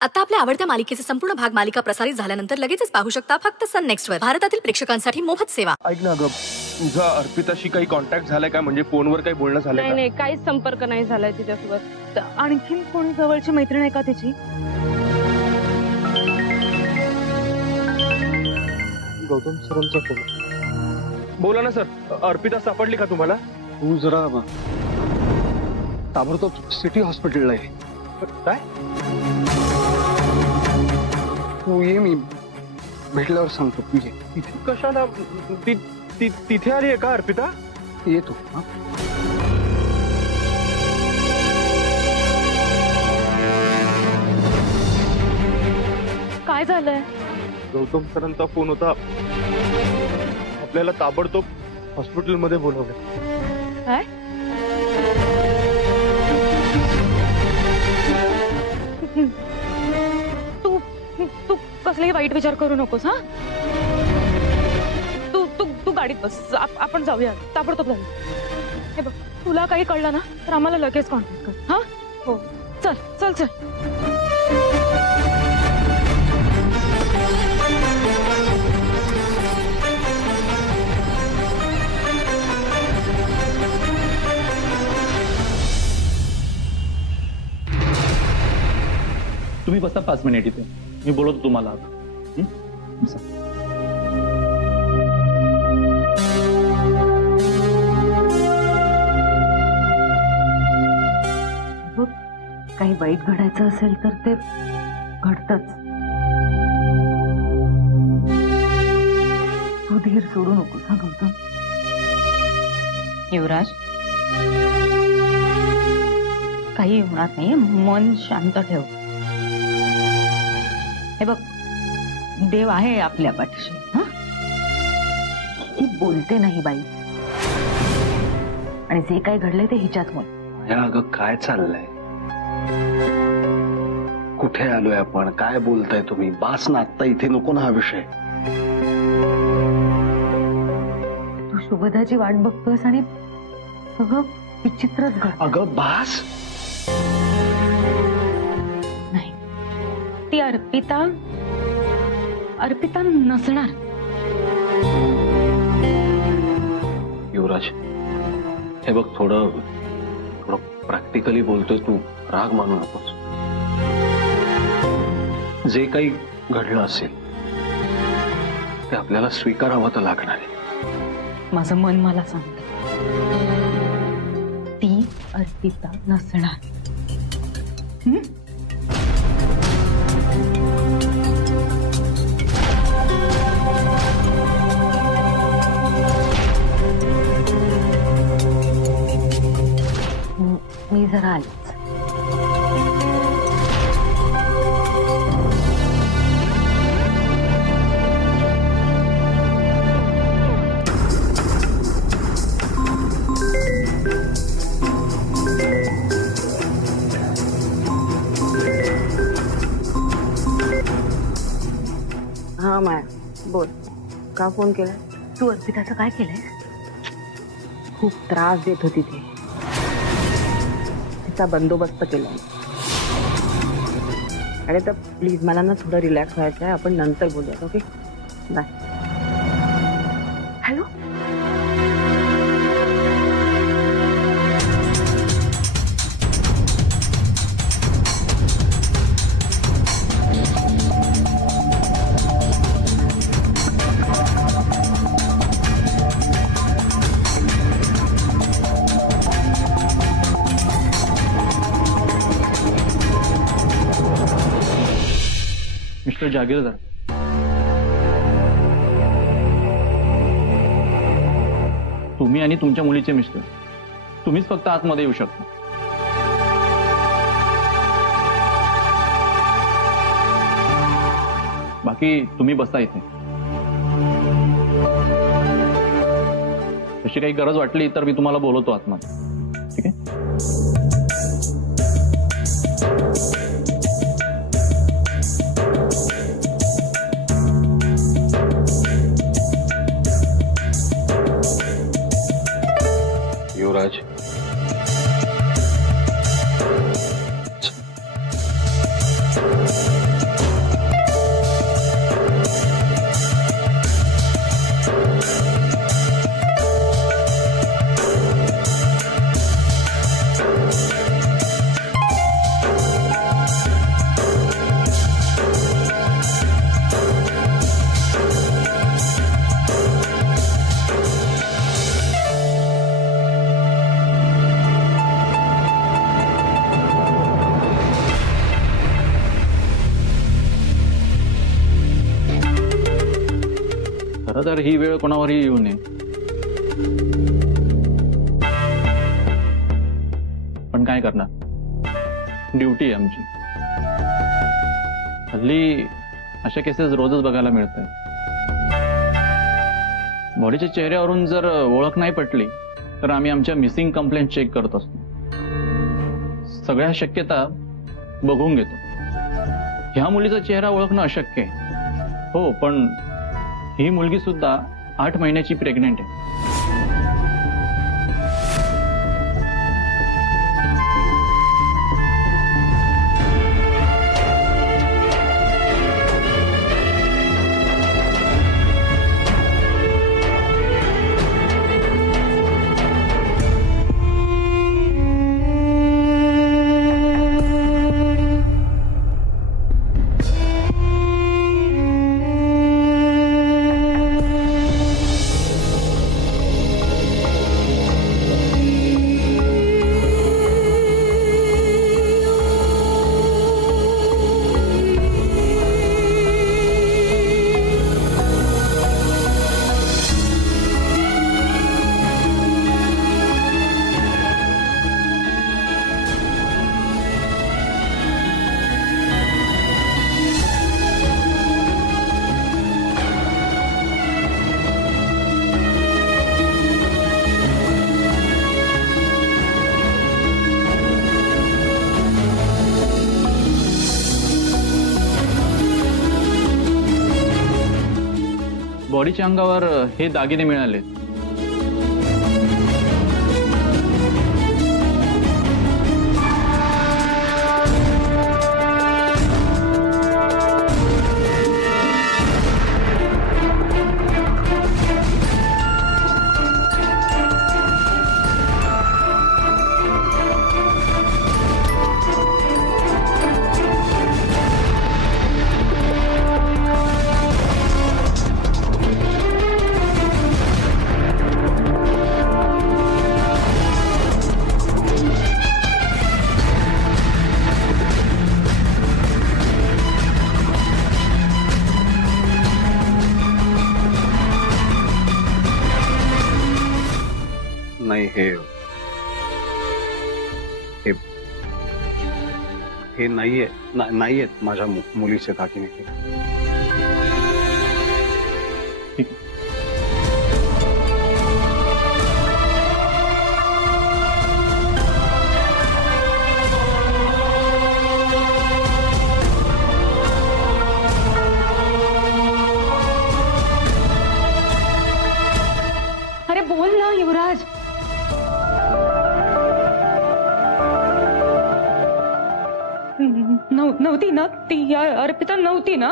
आता आपल्या आवडत्या मालिकेचे संपूर्ण भाग मालिका प्रसारित झाल्यानंतर लगेचच पाहू शकता फक्त सन नेक्स्ट वर. भारतातील प्रेक्षकांसाठी मोफत सेवा. ऐक ना ग, तुझा अर्पिताशी काही कॉन्टॅक्ट झालाय का? म्हणजे फोनवर काही बोलणं झालंय का? नाही, काहीच संपर्क नाही झालाय तिच्यासोबत. आणखीन कोणी जवळची मैत्रीण आहे का तिची? गौतम सरांचा फोन. बोला ना सर, अर्पिता सापडली का तुम्हाला? तू जरा ताबडतोब सिटी हॉस्पिटलला आहे. काय? तू ये, मी भेटल्यावर सांगतो. तू ये. तिथे कशाला? तिथे आली आहे का अर्पिता? येतो. काय झालंय? गौतम सरांचा फोन होता, आपल्याला ताबडतोब हॉस्पिटलमध्ये बोलवलं. काय? तू तू कसलाही वाईट विचार करू नकोस. हा, तू तू तू गाडीत बस, आपण जाऊया ताबडतोब जाऊया. हे बघ, तुला काही कळलं ना तर आम्हाला लगेच कॉन्टॅक्ट कर. हा, हो, चल चल चल. तुम्ही बसा 5 मिनिट इथे, मी बोलतो तुम्हाला. काही वाईट घडायचं असेल तर ते घडतच. तू धीर सोडू नकोस. हा गौतम. युवराज, काही होणार नाही, मन शांत ठेव. हे बघ, देव आहे आपल्या पाठीशी. हा, ही बोलते नाही बाई, आणि जे काही घडलंय ते हिच्याचमुळे. अगं काय चाललंय? कुठे आलोय आपण? काय बोलताय तुम्ही? बास ना, आत्ता इथे नको ना हा विषय. तू शुभदाची वाट बघतोयस आणि सगळं विचित्रच घडतं. अगं बास. नाही, ती अर्पिता नसणार. युवराज, हे बघ, थोडं प्रॅक्टिकली बोलतोय. तू राग मानू नकोस. जे काही घडलं असेल ते आपल्याला स्वीकारावं तर लागणार आहे. माझं मन मला सांगतं, ती अर्पिता नसणार. मी जरा आलीच. हा माया, बोल. का फोन केला? तू अर्पिताचं काय केलंय? खूप त्रास देत होती ती. तिचा बंदोबस्त केला. अरे तर प्लीज, मला ना थोडं रिलॅक्स व्हायचं आहे. आपण नंतर बोलूया. Okay, bye. Hello. Mister Jagirdar, तुम्ही आणि तुमच्या मुलीचे मिस्टर, तुम्हीच फक्त आतमध्ये येऊ शकता. बाकी तुम्ही बसा इथे. तशी काही गरज वाटली तर मी तुम्हाला बोलवतो आतमध्ये. ठीक आहे? युवराज, खरं तर ही वेळ कोणावरही येऊ नये, पण काय करणार, ड्युटी आहे आमची. हल्ली अशा केसेस रोजच बघायला मिळत आहेत. बॉडीच्या चेहऱ्यावरून जर ओळख नाही पटली तर आम्ही आमच्या मिसिंग कंप्लेंट चेक करत असतो. सगळ्या शक्यता बघून घेतो. ह्या मुलीचा चेहरा ओळखणं अशक्य आहे. हो, पण ही मुलगी सुद्धा 8 महिन्याची प्रेग्नेंट आहे. बॉडीच्या अंगावर हे दागिने मिळाले. नाही, हे नाहीयेत माझ्या मुलीचे दागिने. ठीक. अरे बोल ना युवराज. नव्हती ना ती, अर्पिता नव्हती ना?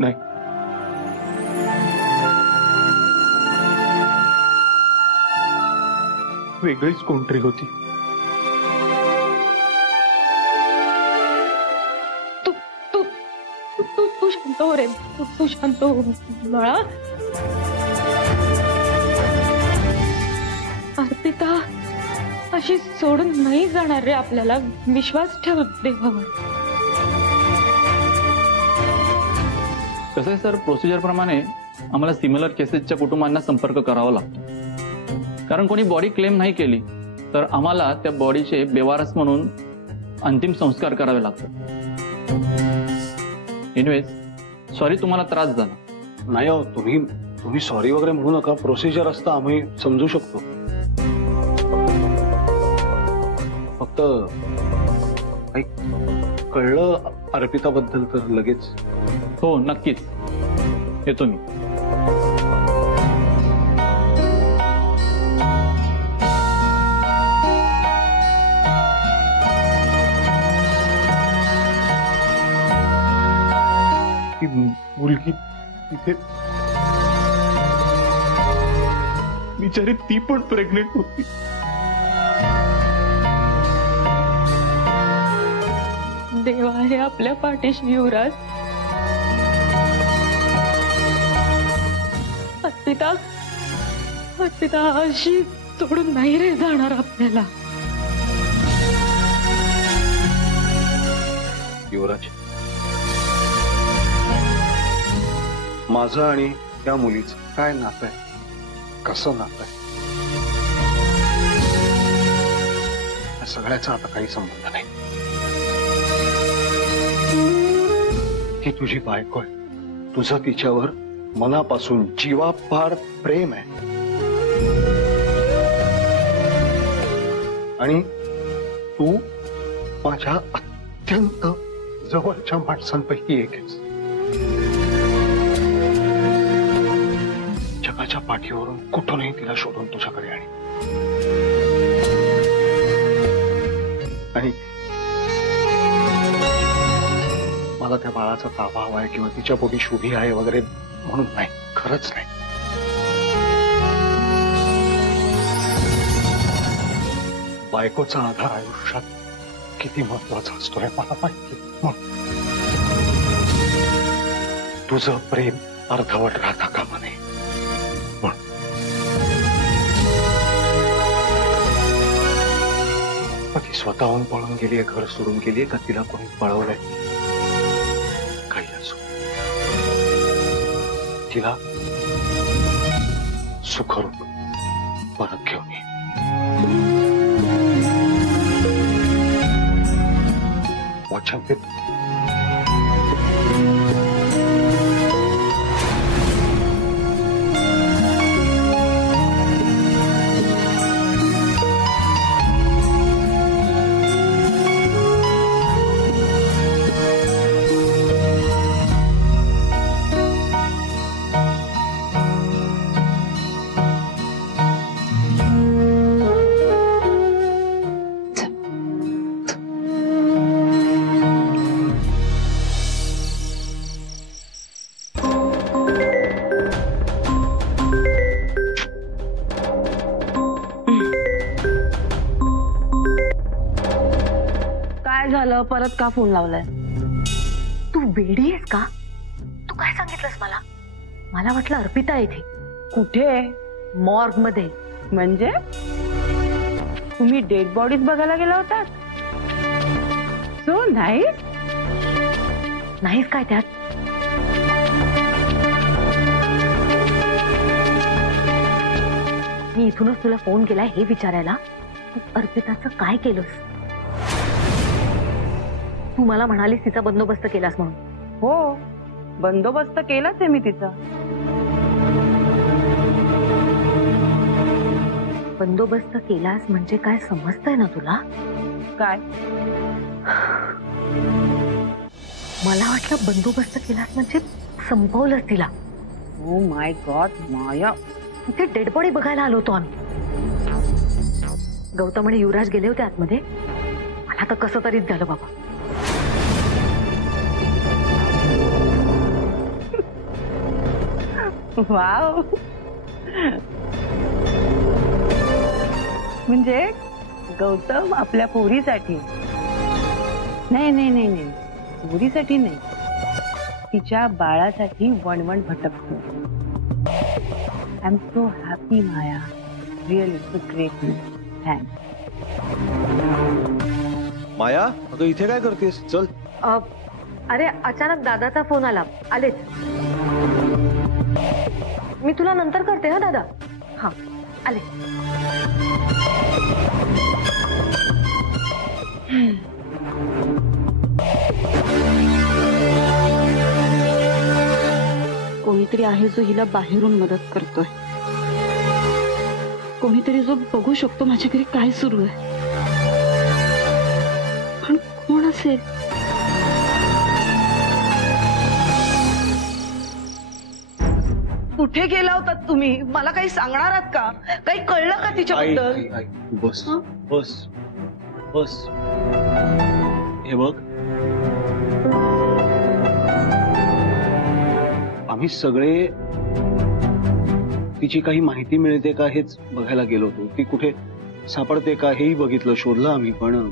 नाही, वेगळीच कोणतरी होती. तू शांत हो रे, तू शांत हो बाळा. अर्पिता अशी सोडून नाही जाणार रे आपल्याला. विश्वास ठेव देवावर. कसं आहे सर, प्रोसिजर प्रमाणे आम्हाला सिमिलर केसेसच्या कुटुंबांना संपर्क करावा लागतो. कारण कोणी बॉडी क्लेम नाही केली तर आम्हाला त्या बॉडीचे बेवारस म्हणून अंतिम संस्कार करावे लागतात. एनिवेज, सॉरी तुम्हाला त्रास झाला. नाही हो, तुम्ही सॉरी वगैरे म्हणू नका. प्रोसिजर असतं, आम्ही समजू शकतो. फक्त काही कळलं अर्पिताबद्दल तर लगेच. हो, नक्कीच येतो मी. ती मुलगी तिथे बिचारी, ती पण प्रेग्नेंट होती. देव आहे आपल्या पाठीशी युवराज. अर्पिता अशी सोडून नाही रे जाणार आपल्याला. युवराज, माझं आणि त्या मुलीचं काय नातं आहे, कसं नातं आहे, या सगळ्याचा आता काही संबंध नाही. ती तुझी बायको आहे, तुझं तिच्यावर मनापासून जीवापाड प्रेम आहे. आणि तू माझ्या अत्यंत जवळच्या माणसांपैकी एक आहेस. जगाच्या पाठीवरून कुठूनही तिला शोधून तुझ्याकडे आणि मला त्या बाळाचा ताबा हवाय किंवा तिच्या पोटी शुभी आहे वगैरे म्हणून नाही, खरंच नाही. बायकोचा आधार आयुष्यात किती महत्वाचा असतो हे मला माहिती. तुझं प्रेम अर्धवट राहता कामा नये. ती स्वतःहून पळून गेलीये, घर सोडून गेलीये का तिला कोणी पळवलंय, काही असो, तिला सुखरूप परत घेऊन ये. वचन देतो. झालं, परत का फोन लावलाय? तू वेडी आहेस का? तू काय सांगितलंस मला? मला वाटलं अर्पिता इथे. कुठे? मॉर्ग मध्ये. म्हणजे तुम्ही डेड बॉडीज बघायला गेला होता? So nice. नाहीस काय त्यात? मी इथूनच तुला फोन केलाय हे विचारायला, तू अर्पिताचं काय केलंस? तू मला म्हणालीस तिचा बंदोबस्त केलास म्हणून. हो, बंदोबस्त केलाच आहे मी तिचा. बंदोबस्त केलास म्हणजे काय समजतंय ना तुला? काय? मला वाटलं बंदोबस्त केलास म्हणजे संपवलंस तिला. ओ माय गॉड माया, तिथे डेड बॉडी बघायला आलो होतो आम्ही. गौतम आणि युवराज गेले होते आतमध्ये. मला तर कसं तरीच झालं बाबा. वाव. म्हणजे गौतम आपल्या पोरीसाठी नाही नाही नाही नाही पोरीसाठी नाही, तिच्या बाळासाठी वणवण भटकतो. I am so happy Maya. Really so great. Thanks. Maya, अगं इथे काय करतेस? चल. अरे अचानक दादाचा फोन आला. आलेच. मी तुला नंतर करते ना दादा. हा आले. कोणीतरी आहे जो हिला बाहेरून मदत करतोय. कोणीतरी जो बघू शकतो माझ्या घरी काय सुरू आहे. पण कोण असेल? कुठे गेला होतात तुम्ही? मला काही सांगणार आहात का? काही कळलं का तिच्याबद्दल? बस बस बस. हे बघ, आम्ही सगळे तिची काही माहिती मिळते का हेच बघायला गेलो होतो. ती कुठे सापडते का हेही बघितलं, शोधलं आम्ही, पण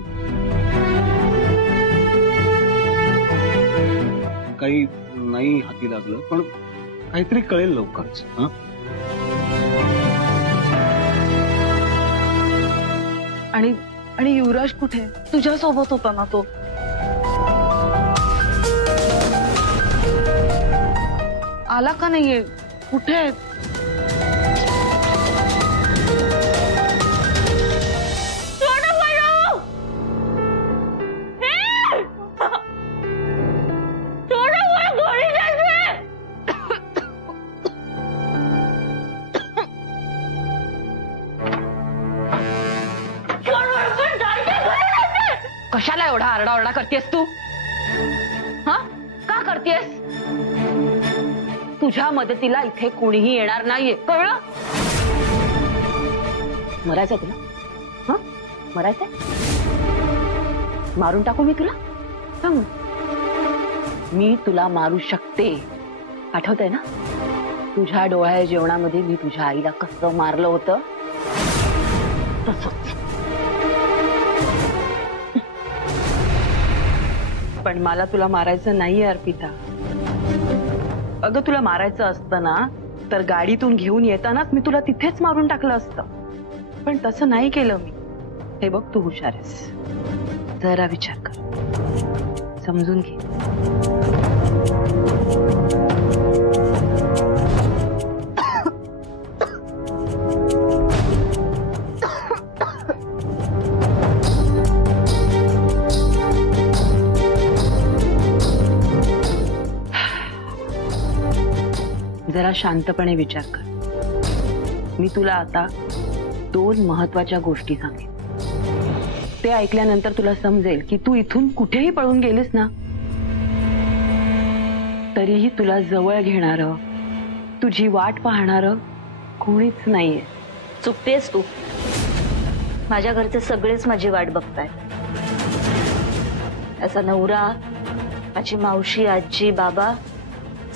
काही नाही हाती लागलं. पण काहीतरी कळेल लवकरच. आणि युवराज कुठे? तुझ्या सोबत होता ना तो. आला का नाहीये? कुठे आहे? कशाला एवढा आरडाओरडा करतेस तू? हा, का करतेस? तुझ्या मदतीला इथे कोणीही येणार नाहीये, कळलं? मरायचंय तुला? हा, मरायचंय? मारून टाकू मी तुला? सांग. मी तुला मारू शकते. आठवतंय ना तुझ्या डोळ्या जेवणामध्ये मी तुझ्या आईला कसं मारलं होतं? तसंच. पण मला तुला मारायचं नाहीये अर्पिता. अगं तुला मारायचं असतं ना तर गाडीतून घेऊन येतानाच मी तुला तिथेच मारून टाकलं असतं. पण तसं नाही केलं मी. हे बघ तू हुशार आहेस. जरा विचार कर, समजून घे. जरा शांतपणे विचार कर. मी तुला आता 2 महत्वाच्या गोष्टी सांगेन. ते ऐकल्यानंतर तुला समजेल की तू इथून कुठेही पळून गेलीस ना तरीही तुला जवळ घेणारं, तुझी वाट पाहणारं कोणीच नाहीये. चुकतेस तू. माझ्या घरचे सगळेच माझी वाट बघताय. असा नवरा, माझी मावशी, आजी, बाबा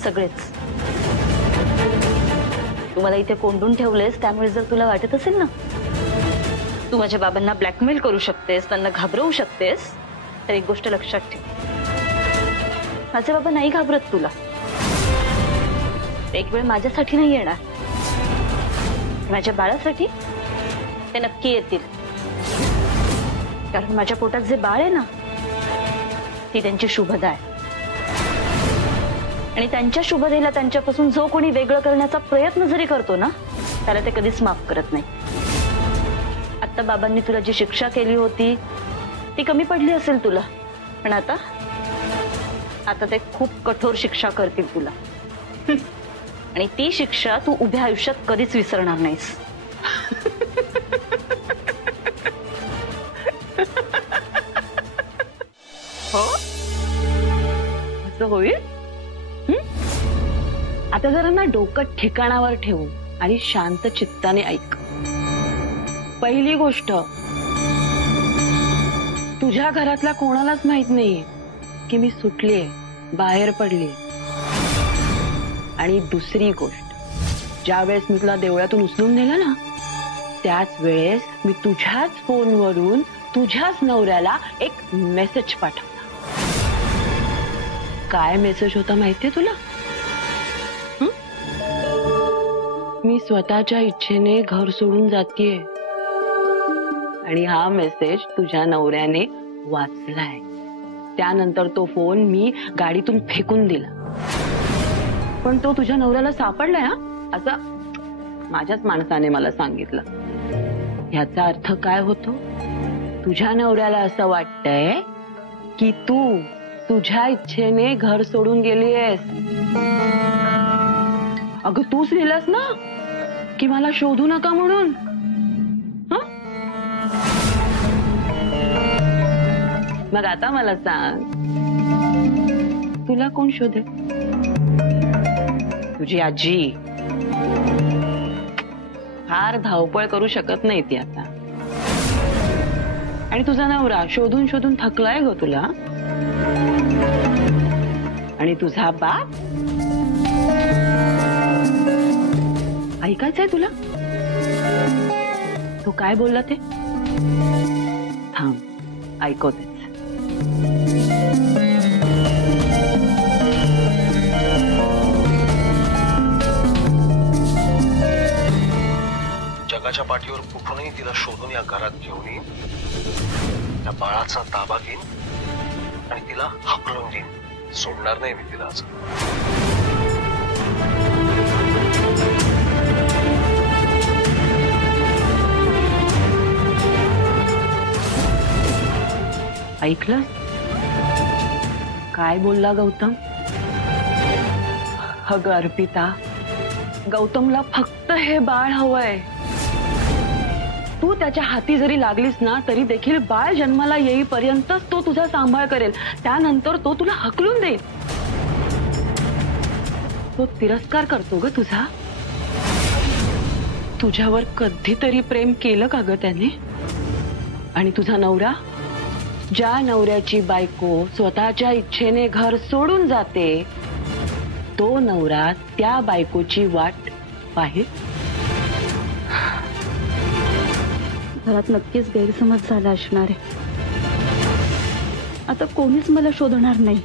सगळेच. तू मला इथे कोंडून ठेवलेस त्यामुळे जर तुला वाटत असेल ना तू माझ्या बाबांना ब्लॅकमेल करू शकतेस, त्यांना घाबरवू शकतेस, तर एक गोष्ट लक्षात ठेव. माझे बाबा नाही घाबरत तुला. एक वेळ माझ्यासाठी नाही येणार, माझ्या बाळासाठी ते नक्की येतील. कारण माझ्या पोटात जे बाळ आहे ना ती त्यांची शुभदा आहे. आणि त्यांच्या शुभदेला त्यांच्यापासून जो कोणी वेगळं करण्याचा प्रयत्न जरी करतो ना त्याला ते कधीच माफ करत नाही. आता बाबांनी तुला जी शिक्षा केली होती ती कमी पडली असेल तुला, पण आता ते खूप कठोर शिक्षा करतील तुला. आणि ती शिक्षा तू उभ्या आयुष्यात कधीच विसरणार नाहीस. हो, असं होईल? आता जरा ना डोकं ठिकाणावर ठेवून आणि शांत चित्ताने ऐक. पहिली गोष्ट, तुझ्या घरातल्या कोणालाच माहित नाहीये की मी सुटलीये, बाहेर पडलीये. आणि दुसरी गोष्ट, ज्या वेळेस मी तुला देवळातून उचलून नेलं ना त्याच वेळेस मी तुझ्याच फोनवरून तुझ्याच नवऱ्याला एक मेसेज पाठवला. काय मेसेज होता माहितीये तुला? मी स्वतःच्या इच्छेने घर सोडून जातीये आणि हा मेसेज तुझ्या नवऱ्याने वाचलाय. त्यानंतर तो फोन मी गाडीतून फेकून दिला. पण तो तुझ्या नवऱ्याला सापडलाय हा, असं माझ्याच माणसाने मला सांगितलं. ह्याचा अर्थ काय होतो? तुझ्या नवऱ्याला असं वाटतंय की तू तुझ्या इच्छेने घर सोडून गेलीयस. अगं तूच लिहिलंस ना की मला शोधू नका म्हणून. मग आता मला सांग, तुला कोण शोधेल? तुझी आजी. फार धावपळ करू शकत नाही ती आता. आणि तुझा नवरा शोधून शोधून थकलाय ग तुला. आणि तुझा बाप ऐकायचंय तुला? तो काय बोलला ते? थांब, ऐकवतेच. जगाच्या पाठीवर कुठूनही तिला शोधून या घरात घेऊन येईन, त्या बाळाचा ताबा घेईन आणि तिला हाकलून देईन. सोडणार नाही मी तिला. ऐकलं काय बोलला गौतम? अगं अर्पिता, गौतमला फक्त हे बाळ हवंय. तू त्याच्या हाती जरी लागलीस ना तरी देखील बाळ जन्माला येईपर्यंतच तो तुझा सांभाळ करेल. त्यानंतर तो तुला हकलून देईल. तो तिरस्कार करतो ग तुझा. तुझ्यावर कधीतरी प्रेम केलं का ग त्याने? आणि तुझा नवरा, ज्या नवऱ्याची बायको स्वतःच्या इच्छेने घर सोडून जाते, तो नवरा त्या बायकोची वाट पाहिल. घरात नक्कीच गैरसमज झाला असणार आहे. आता कोणीच मला शोधणार नाही.